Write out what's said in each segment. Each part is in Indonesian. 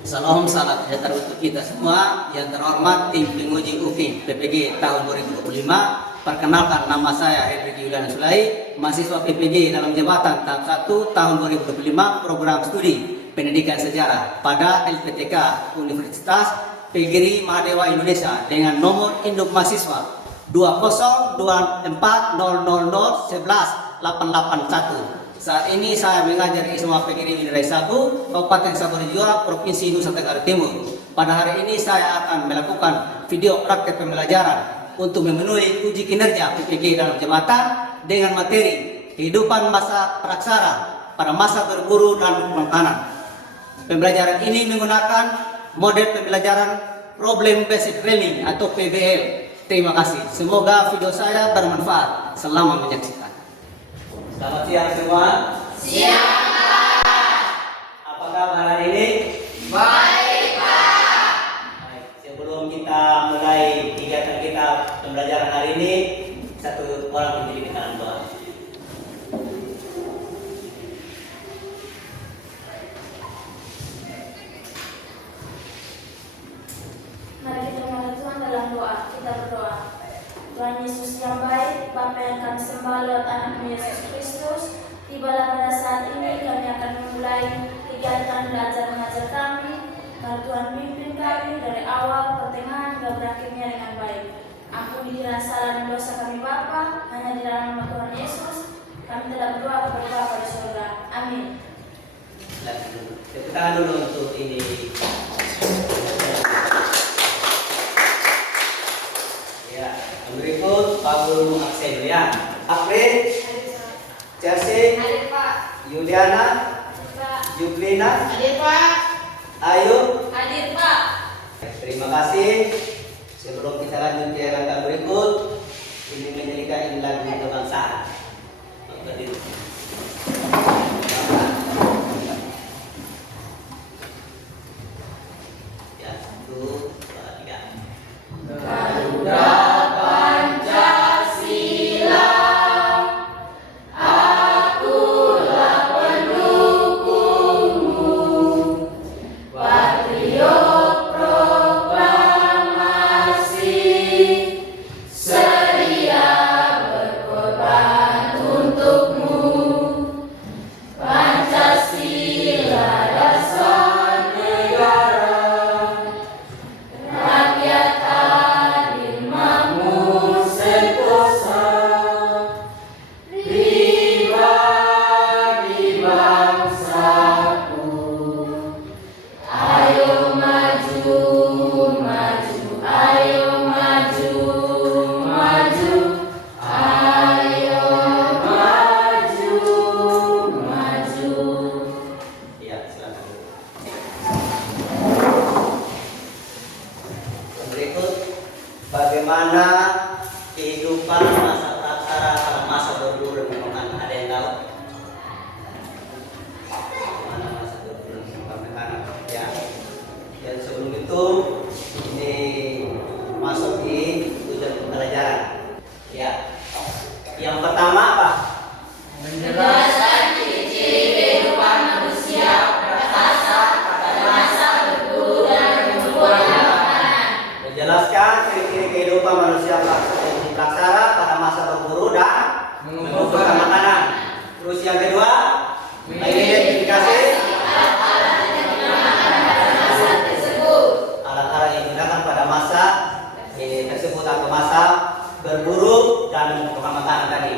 Salam salat sejahtera untuk kita semua. Yang terhormat tim penguji UPI PPG tahun 2025. Perkenalkan, nama saya Hendrik Yuliana Sulai, mahasiswa PPG dalam jabatan tahap 1 tahun 2025 program studi pendidikan sejarah pada LPTK Universitas PGRI Mahadéwa Indonesia dengan nomor induk mahasiswa 2024000118881. Saat ini saya mengajar di SMA PGRI Wilayah Sabu, Kabupaten Sabu Jua, Provinsi Nusa Tenggara Timur. Pada hari ini saya akan melakukan video praktek pembelajaran untuk memenuhi uji kinerja PPG dalam jabatan dengan materi kehidupan masa praksara pada masa berburu dan pemakanan. Pembelajaran ini menggunakan model pembelajaran Problem Based Learning atau PBL. Terima kasih. Semoga video saya bermanfaat. Selamat menyaksikan. Selamat siang semua. Siang, Pak. Apa kabar hari ini? Baik, Pak. Baik. Sebelum kita mulai kegiatan kita pembelajaran hari ini, satu orang menjadi kita doa. Mari kita menghadap Tuhan dalam doa. Kita berdoa. Tuhan Yesus yang baik, Bapa yang kami sembah lewat Anakmu Yesus Kristus, tibalah pada saat ini kami akan memulai kegiatan belajar mengajar kami. Mari Tuhan pimpin kami dari awal, pertengahan, hingga berakhirnya dengan baik. Ampuni salah dan dosa kami Bapa, hanya di dalam nama Tuhan Yesus kami telah berdoa kepada Bapa di surga. Amin. Tepuk tangan dulu untuk ini. Berikut Pak Guru Aksen ya. Apri, Chelsea, Hadir Pak. Yuliana, Pak. Jublina, Hadir Pak. Ayu. Hadir Pak. Terima kasih. Sebelum kita lanjut ke langkah berikut, ini menjadikan ini lagu kebangsaan. Berdiri. Ya, 1, 2, 3. Garuda Pancasila, akulah pendukungmu, patriot proklamasi, sedia berkorban untukmu. Pancasila dasar negara, rakyat adil makmur sentosa, pribadi bangsaku. Ayo maju, maju, ayo maju, maju, ayo maju, maju. Ya, silakan. Berikut bagaimana kehidupan masa praksara pada masa berburu dan pemakanan. Ada yang tahu? Bagaimana masa berburu dan pemakanan? Ya. Dan sebelum itu ini masuk di tujuan pembelajaran. Ya. Yang pertama apa? Menjelaskan ciri-ciri kehidupan manusia praksasa pada masa berburu dan membuat makanan. Menjelaskan ciri-ciri kehidupan manusia praksara pada masa berburu dan mengumpulkan makanan. Terus yang kedua, mengidentifikasi alat-alat yang digunakan pada masa tersebut atau masa berburu dan mengumpulkan makanan tadi.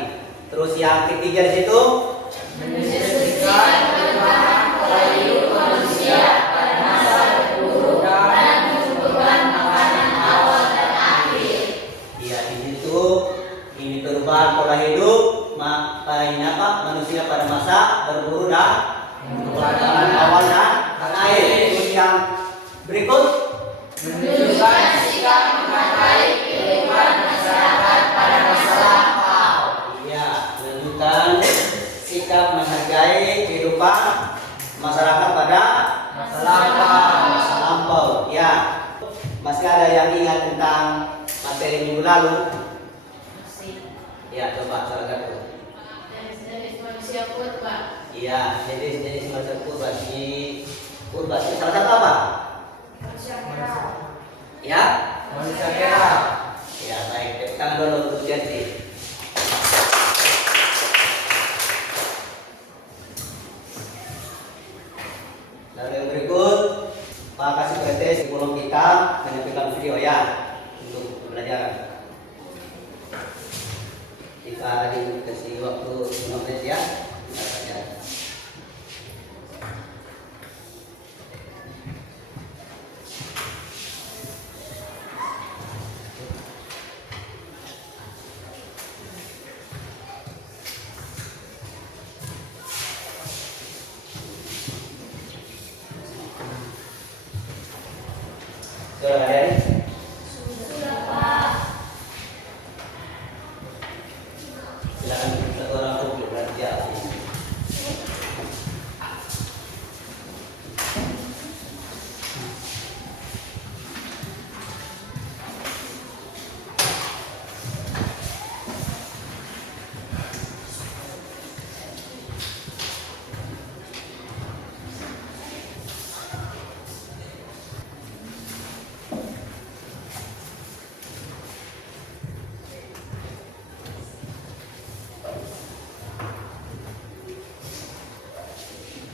Terus yang ketiga di situ, Mendeskripsikan perubahan pola hidup manusia pada masa berburu dan mengumpulkan makanan awal dan akhir. ya di situ ini perubahan pola hidup manusia pada masa berburu dan mengumpulkan makanan awal dan akhir. Terus yang berikut, Menunjukkan sikap menghargai kehidupan masyarakat pada masa lampau. ya menunjukkan sikap menghargai kehidupan masyarakat pada Masa lampau. masa lampau. Ya, masih ada yang ingat tentang materi minggu lalu? Ya, coba salah satu. Jenis-jenis manusia purba. Iya, jadi semacam purba. Purba salah satu apa? Lalu yang berikut, Pak Kasih PT sebelum kita menyampaikan video ya untuk pembelajaran. Kita dikasih waktu 5 menit ya. Sudah ada? Sudah, Pak. Silakan satu orang untuk berarti.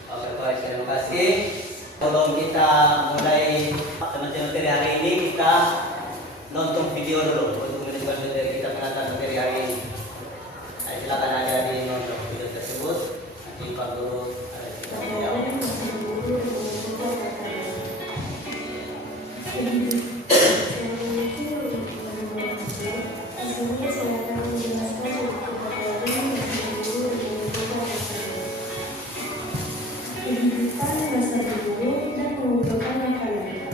Oke, baik, terima kasih. Sebelum kita mulai materi hari ini, kita nonton video dulu untuk menunjukkan materi kita pengantar materi hari ini. Nah, silakan ada di nonton video tersebut. Nanti Pak Guru ada di video. Kehidupan masa dulu dan mengumpulkan makanan.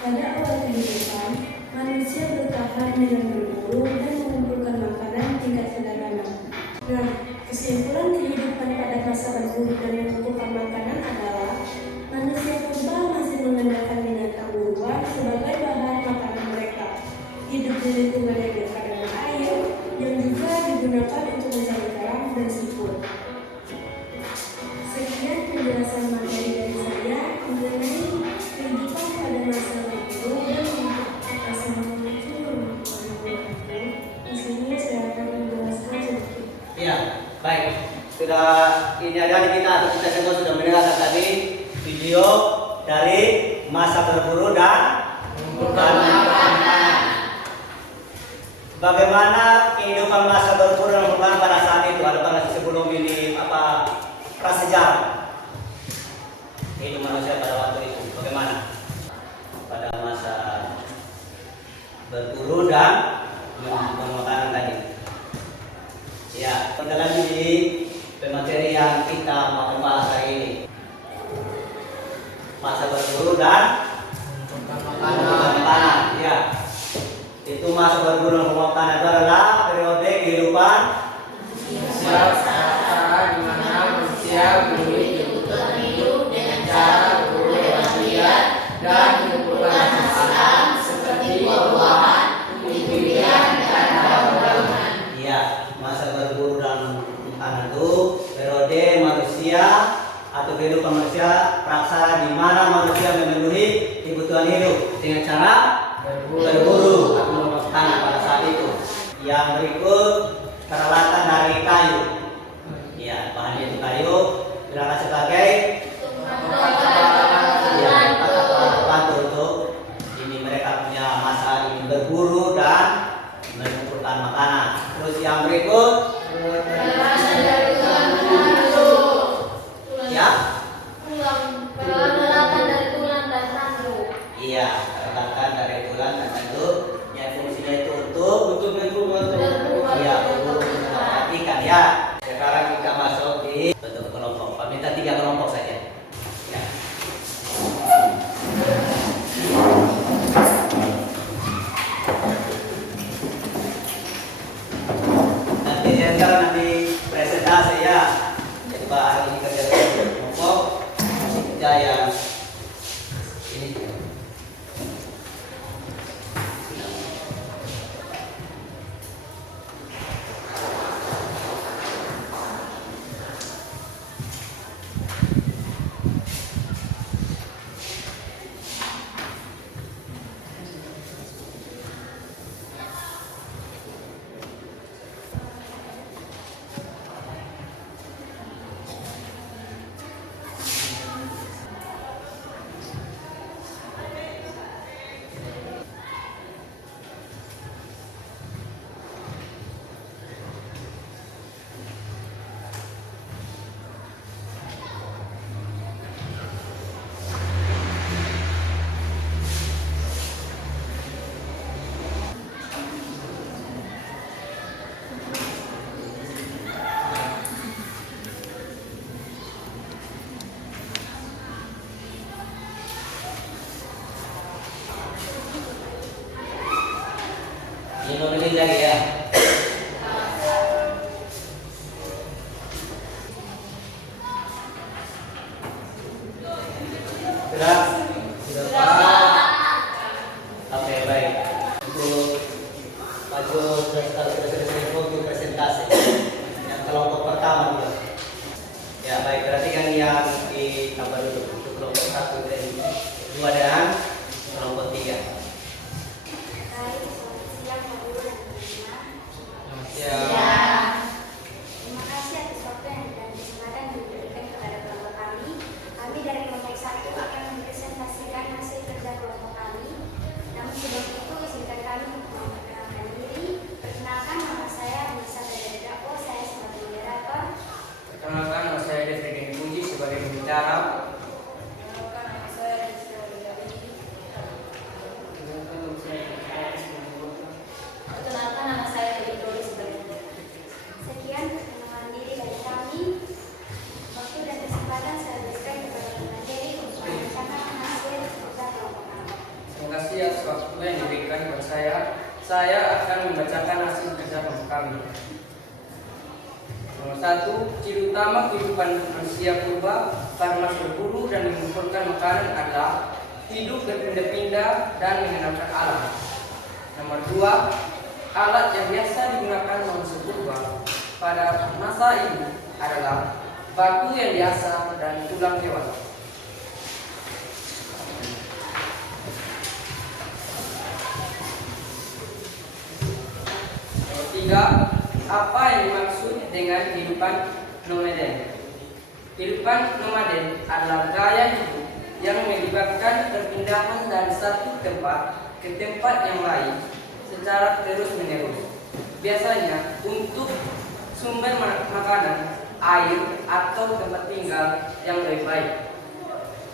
Pada awal kehidupan, manusia bertahan dengan berburu dan mengumpulkan makanan tingkat sederhana. Nah, kesimpulan kehidupan pada masa berburu dan mengumpulkan makanan adalah manusia purba masih mengandalkan binatang buruan sebagai bahan makanan mereka. Hidup di lingkungan yang dekat dengan air yang juga digunakan untuk mencari garam dan seafood. Sekian penjelasan materi dari saya mengenai kehidupan pada masa berburu dan Assalamualaikum warahmatullahi wabarakatuh. Di sini saya akan menjelaskan sedikit. Iya, baik. Sudah ini ada di kita semua sudah mendengarkan tadi video dari masa berburu dan mengumpulkan makanan. Bagaimana kehidupan masa berburu dan mengumpulkan pada saat itu? Ada pada sebelum ini prasejarah kehidupan manusia pada waktu itu bagaimana pada masa berburu dan mengumpulkan makanan tadi. Ya, kita lanjut di pemateri yang kita akan bahas hari ini. Masa berburu dan mengumpulkan makanan. Ya, itu masa berburu dan mengumpulkan makanan itu adalah periode kehidupan di mana manusia memiliki kebutuhan hidup dengan cara berburu hewan liar dan mengumpulkan makanan seperti buah-buahan, tumbuh-tumbuhan, dan daun-daunan. Iya, masa berburu dan makanan itu periode manusia atau kehidupan manusia praksara di mana manusia memenuhi kebutuhan hidup dengan cara berburu atau memakan pada saat itu. Yang berikut peralatan dari kayu. Ya, bahannya itu kayu, digunakan sebagai batu untuk ini mereka punya masa ini berburu dan mengumpulkan makanan. Terus yang berikut, ya, Peralatan dari tulang dan tanduk. iya, peralatan dari tulang dan tanduk yang fungsinya itu untuk berburu, ya, berburu ikan ya. Sekarang kita masuk di bentuk kelompok. Pak minta 3 kelompok saja. Ya. Nanti presentasi ya. Jadi Pak hari ini kerja di kelompok kerja yang ini. Ulangi lagi ya. Sudah? Sudah Pak? Oke, baik. Untuk maju sudah selesai untuk presentasi. Yang kelompok pertama dulu. Ya baik, berarti yang ditambah dulu untuk kelompok 1 dan 2 dan kelompok 3. Baik, selamat siang Pak Guru dan teman-teman. Ya. Terima kasih atas waktu yang dan kesempatan diberikan kepada kelompok kami. Kami dari kelompok 1 akan mempresentasikan hasil kerja kelompok kami. Namun sebelum itu izinkan kami untuk memperkenalkan diri. Perkenalkan, nama saya Anissa Dadadako, saya sebagai moderator. Perkenalkan, nama saya Devri Puji sebagai pembicara. Perkenalkan, nama saya Rizky Wadidari. Perkenalkan, nama saya Dewi Doli sebagai moderator. Sekian perkenalan diri dari kami. Waktu dan kesempatan saya berikan kepada teman Dewi untuk membacakan hasil kerja kelompok kami. Terima kasih atas waktu yang diberikan kepada saya. Saya akan membacakan hasil kerja kelompok kami. Nomor 1, ciri utama kehidupan manusia purba pada masa berburu dan mengumpulkan makanan adalah hidup berpindah-pindah dan mengenalkan alam. Nomor 2, alat yang biasa digunakan manusia purba pada masa ini adalah batu yang biasa dan tulang hewan. Nomor 3, apa yang dimaksud dengan kehidupan nomaden? Kehidupan nomaden adalah gaya hidup yang menyebabkan perpindahan dari satu tempat ke tempat yang lain secara terus-menerus. Biasanya untuk sumber makanan, air, atau tempat tinggal yang lebih baik.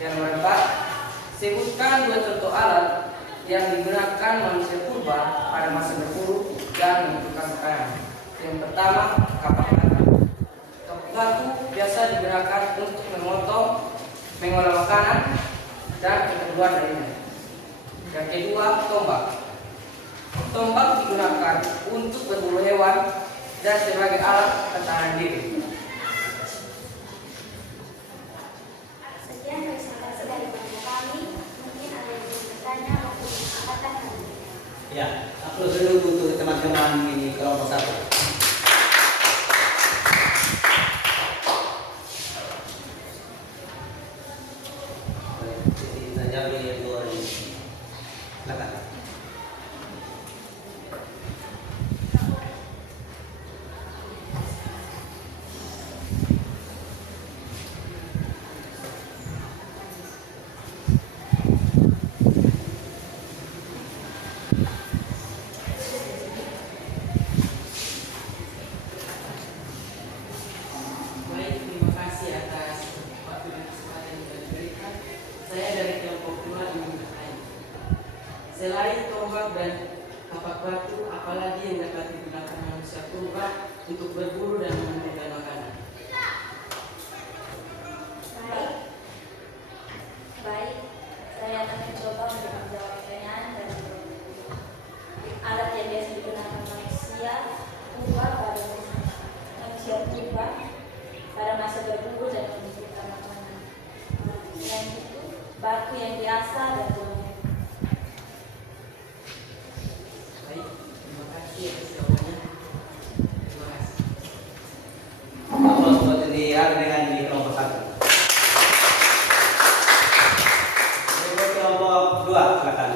Yang nomor 4, sebutkan 2 contoh alat yang digunakan manusia purba pada masa berburu dan mengumpulkan makanan. Yang pertama, kapak batu. Kapak batu biasa digunakan untuk memotong, mengolah makanan, dan keperluan lainnya. Yang kedua, tombak. Tombak digunakan untuk berburu hewan dan sebagai alat pertahanan diri. Sekian presentasi dari kelompok kami. Mungkin ada yang ingin bertanya maupun kesempatan kami. Ya, upload dulu untuk teman-teman ini kelompok 1. Saja yang 2 ini. Silakan. Baik, terima kasih atas waktu dan kesempatan yang telah diberikan. Saya dari kelompok 2 ingin bertanya. Selain tombak dan kapak batu, apalagi yang dapat digunakan manusia purba untuk berburu dan mengumpulkan makanan? Baik, saya akan mencoba untuk menjawab pertanyaan dan alat yang biasa digunakan manusia purba pada masa berburu dan mengumpulkan makanan. Yang itu batu yang biasa dan tulang. Baik, terima kasih atas jawabannya. Terima kasih. Upload buat dilihat dengan di kelompok 1. Untuk kelompok 2, silakan.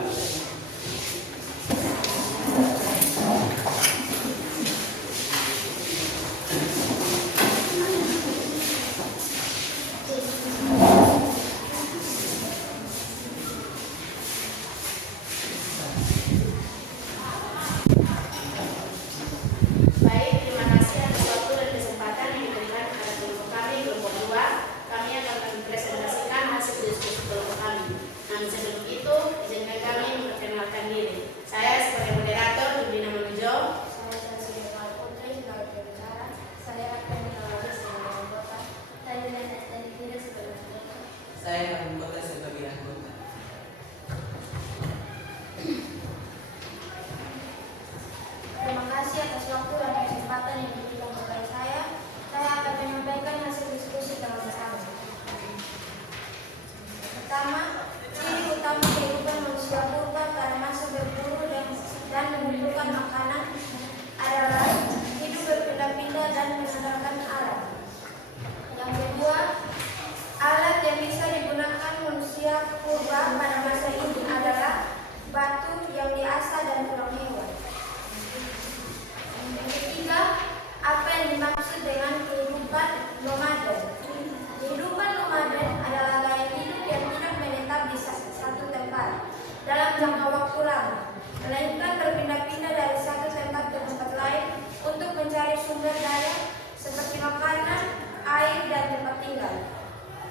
mengumpulkan makanan adalah hidup berpindah-pindah dan mengandalkan alat. Yang kedua, alat yang bisa digunakan manusia purba pada masa ini adalah batu yang diasah dan tulang hewan. Yang ketiga, apa yang dimaksud dengan kehidupan nomaden? Kehidupan nomaden adalah gaya hidup yang tidak menetap di satu tempat dalam jangka waktu lama, melainkan berpindah-pindah dari satu tempat ke tempat lain untuk mencari sumber daya seperti makanan, air, dan tempat tinggal.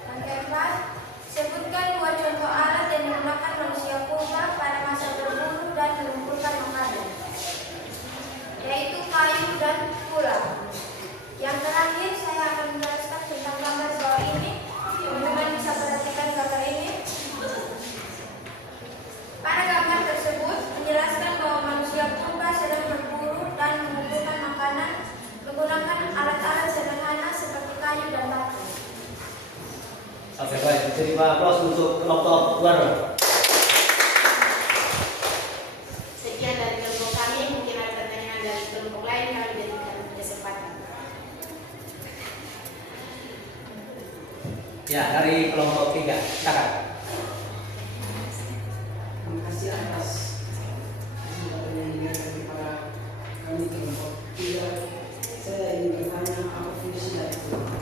Yang keempat, sebutkan 2 contoh alat yang digunakan manusia purba pada masa berburu dan mengumpulkan makanan, yaitu kayu dan tulang. Yang terakhir, saya akan menjelaskan tentang gambar bawah ini. Teman-teman bisa perhatikan gambar ini. Pada gambar tersebut menjelaskan bahwa manusia purba sedang berburu dan mengumpulkan makanan menggunakan alat-alat sederhana seperti kayu dan batu. Oke, baik. Terima aplaus untuk kelompok baru. Sekian dari kelompok kami. Mungkin ada pertanyaan dari kelompok lain, kami berikan kesempatan. Ya, dari kelompok 3. Silakan. Terima kasih atas kesempatan yang diberikan kepada kami kelompok 3. Saya ingin bertanya apa fungsi dari tulang?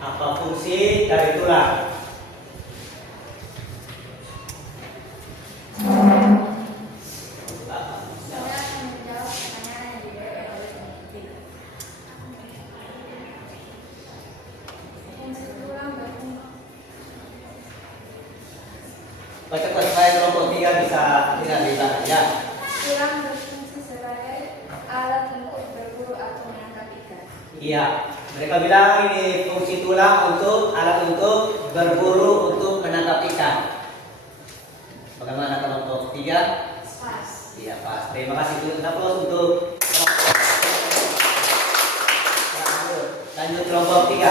Apa fungsi dari tulang? Saya akan menjawab pertanyaan yang diberikan oleh kelompok 3. Fungsi tulang berfungsi Baca supaya kelompok 3 bisa tidak dibahas ya. Tulang berfungsi sebagai alat untuk berburu atau menangkap ikan. Iya, mereka bilang ini fungsi tulang untuk alat untuk berburu untuk menangkap ikan. Bagaimana kelompok 3? Pas. Iya, pas. Terima kasih dulu. Aplaus untuk kelompok. Lanjut kelompok 3.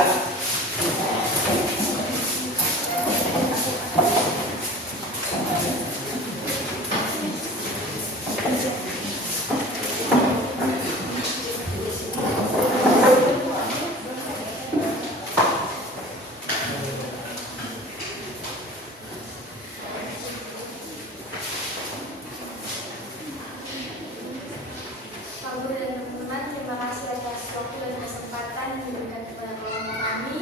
Pak Guru dan teman-teman, terima kasih atas waktu dan kesempatan yang diberikan kepada kelompok kami.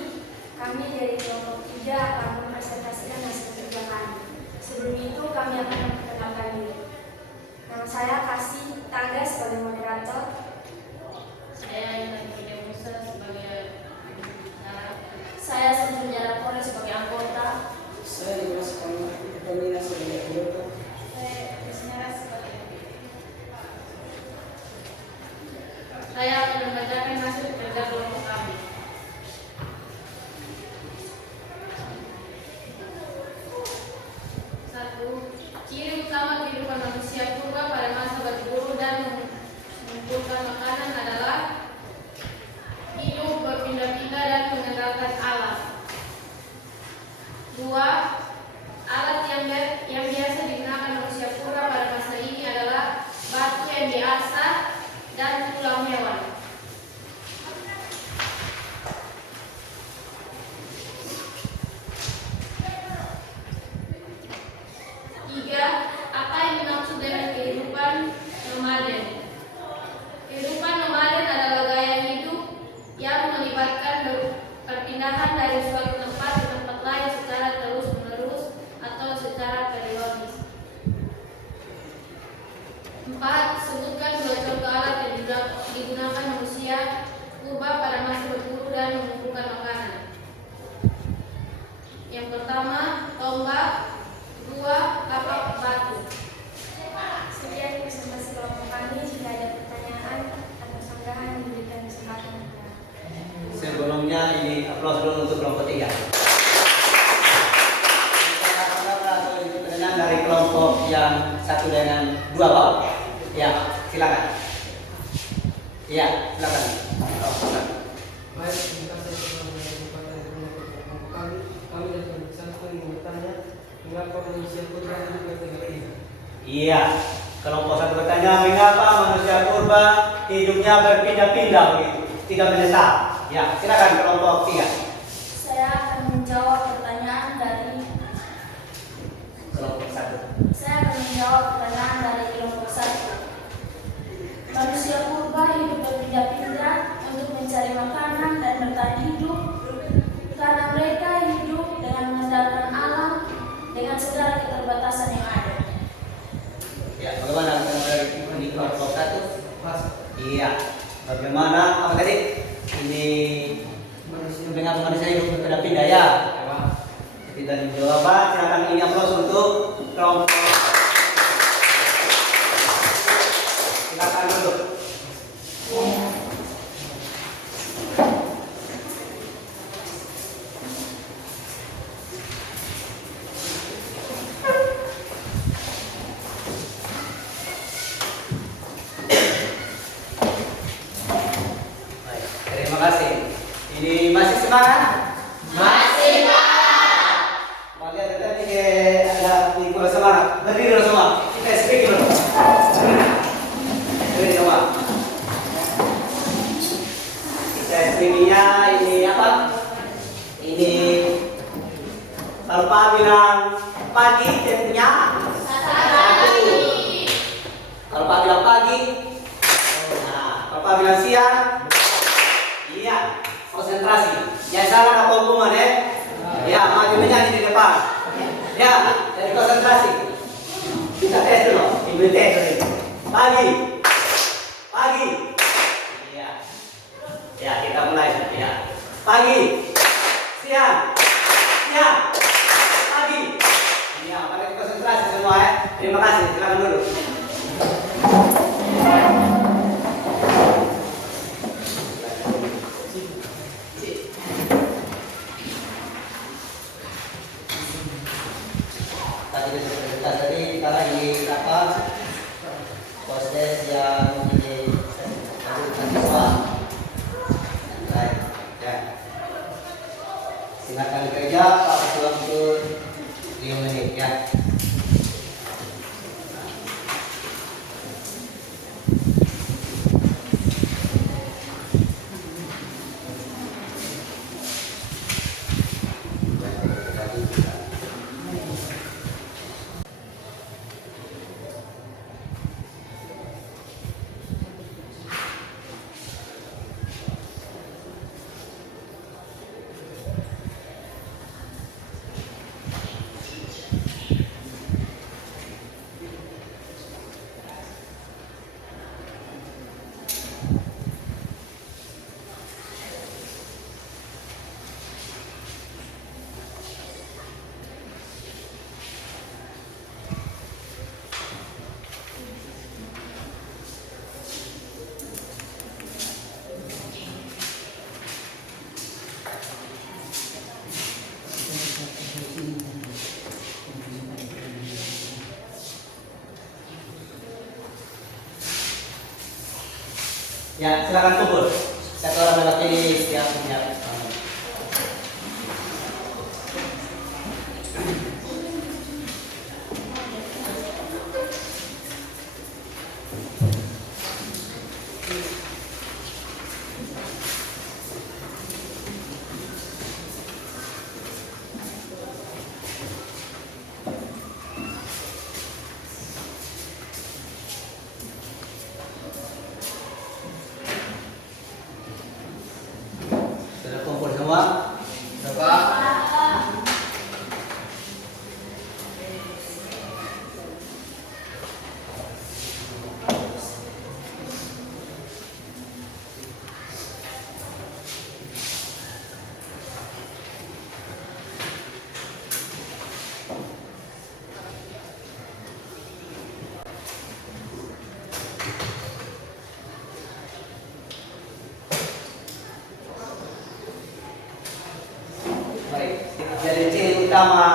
Kami dari kelompok 3 akan mempresentasikan hasil kerja kami. Sebelum itu kami akan memperkenalkan diri. Nama saya Kasih Taga sebagai moderator. Saya Intan Musa sebagai saya Samsul Jarakore sebagai anggota. Saya Dimas Pamina sebagai anggota. Saya Desnera sebagai Saya akan membacakan hasil kerja kelompok kami. Satu, ciri utama kehidupan manusia purba pada masa berburu dan mengumpulkan makanan adalah hidup berpindah-pindah dan mengandalkan alat. Dua, alat yang biasa digunakan manusia purba pada masa ini adalah batu yang diasah dan tulang hewan. Tiga, apa yang dimaksud dengan kehidupan nomaden? Kehidupan nomaden adalah gaya hidup yang melibatkan perpindahan dari suatu tempat ke tempat lain secara terus-menerus atau secara periodis. 4. Sebutkan 2 contoh alat yang digunakan manusia purba pada masa berburu dan mengumpulkan makanan. Yang pertama, tombak. 2. Kapak batu. Sekian presentasi kelompok kami. Jika ada pertanyaan atau sanggahan, diberikan kesempatan. Sebelumnya ini aplaus dulu untuk kelompok 3. Pertanyaan dari kelompok yang 1 dengan 2, Pak. Ya, silakan. Iya, silakan. Oh, silakan. Baik, terima kasih telah kesempatan yang diberikan kelompok kami. Kami dari kelompok 1 ingin bertanya, mengapa manusia purba hidup berpindah-pindah? Iya, Kelompok satu bertanya, mengapa manusia purba hidupnya berpindah-pindah begitu, tidak menetap? Ya, silakan kelompok 3. Saya akan menjawab pertanyaan dari Kelompok 1. Saya akan menjawab pertanyaan dari kelompok 1. Manusia purba hidup berpindah-pindah untuk mencari makanan dan bertahan hidup karena mereka hidup dengan mengandalkan alam dengan segala keterbatasan yang ada. Ya, bagaimana dari kelompok 1? Iya. Bagaimana apa tadi? Ini mengapa manusia hidup berpindah-pindah ya? Kita jawaban, silakan ini aplaus untuk kelompok. Silakan duduk. Baik, terima kasih. Ini masih semangat? Masih Kalian tadi ada di kurang semangat. Berdiri dulu semua. Kita speak dulu. Berdiri semua. Kita speakingnya ini apa? Ini kalau Pak bilang pagi tentunya satu. Kalau Pak bilang pagi, nah kalau Pak bilang siang, iya konsentrasi. Jangan salah apa hubungan ya? Ya, maju menyanyi di depan. Ya, jadi konsentrasi. Kita tes dulu, ibu tes dulu. Pagi, pagi. Iya. Ya, kita mulai. Ya. Pagi, siang, siang, pagi. Iya, pakai konsentrasi semua ya. Terima kasih. Silakan dulu. Tadi kita lagi apa? Proses yang ini siswa. Baik, ya. Silakan kerja Pak Ketua untuk 5 menit ya. Ya, silakan kumpul. Satu orang lelaki siap menyiap. Sudah kumpul semua? Baik, jadi ciri utama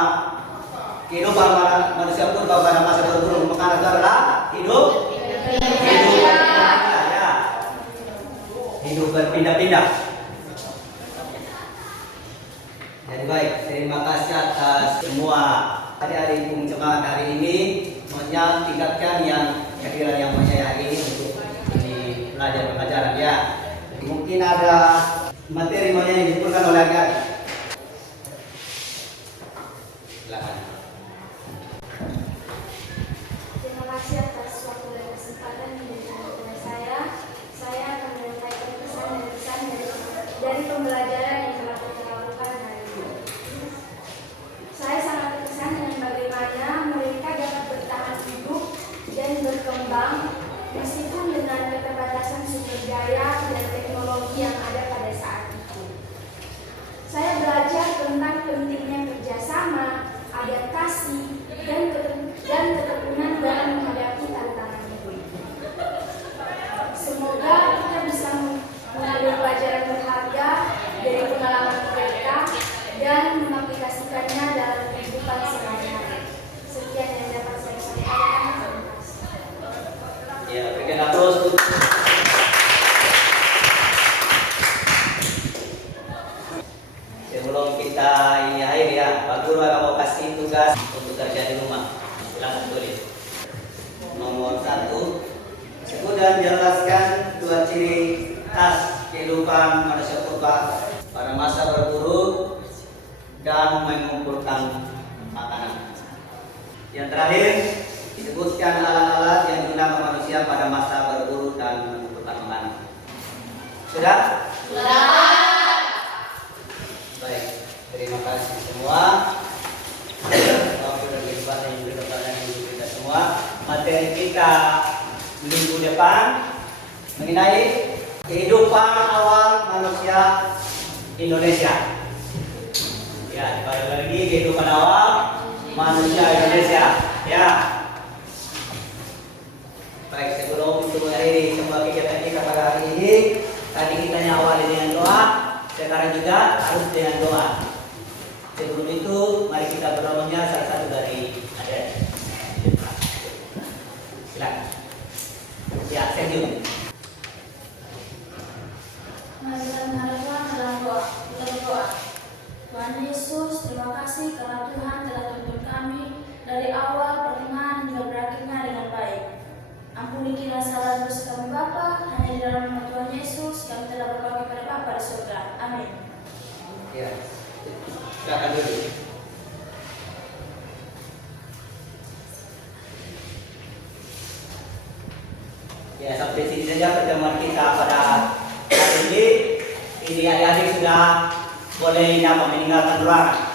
kehidupan manusia purba pada masa berburu makanan itu adalah hidup berpindah-pindah, ya. Hidup berpindah-pindah. Jadi baik, terima kasih atas semua adik-adik pembicaraan hari ini. Maksudnya tingkatkan yang kehadiran yang banyak hari ini untuk di pelajaran ya. Mungkin ada materi yang dikumpulkan oleh adik-adik. Silakan. Terima kasih atas waktu dan kesempatan yang diberikan kepada saya. Saya akan menyampaikan pesan dan pesan dari pembelajaran yang telah kita lakukan hari ini. Saya sangat terkesan dengan bagaimana mereka dapat bertahan hidup dan berkembang meskipun dengan keterbatasan sumber daya dan teknologi yang ada pada saat itu. Saya belajar tentang pentingnya kerjasama, adaptasi, dan ketekunan dalam menghadapi tantangan hidup. Semoga kita bisa mengambil pelajaran berharga dari pengalaman mereka dan mengaplikasikannya dalam kehidupan sehari-hari. Sekian yang dapat saya sampaikan. Terima kasih. Ya, berikan aplaus untuk sebelum kita ini akhir ya, Pak Guru akan mau kasih tugas untuk kerja di rumah. Silakan tulis. Nomor 1, sebut dan jelaskan dua ciri khas kehidupan manusia purba pada masa berburu dan mengumpulkan makanan. Yang terakhir, disebutkan alat-alat yang digunakan manusia pada masa berburu dan mengumpulkan makanan. Sudah? Baik, terima kasih semua. Waktu dan kesempatan yang diberikan kepada kita semua. Materi kita minggu depan mengenai kehidupan awal manusia Indonesia. Ya, dibalik lagi kehidupan awal manusia Indonesia. Ya. Baik, sebelum itu mengakhiri semua kegiatan kita pada hari ini, tadi kita awali dengan doa. Sekarang juga harus dengan doa. Sebelum itu, mari kita berdoanya salah satu dari adik. Silakan. Ya, thank you. Mari kita menghadap Tuhan dalam doa. Kita berdoa. Tuhan Yesus, terima kasih karena Tuhan telah tuntun kami dari awal pertengahan hingga berakhirnya dengan baik. Ampuni kiranya salah dosa kami Bapa, hanya di dalam nama Tuhan Yesus kami telah berbakti pada Bapa di surga. Amin. Ya, silakan dulu. Ya, sampai sini saja pertemuan kita pada hari ini. Ini adik-adik sudah boleh meninggalkan ruangan.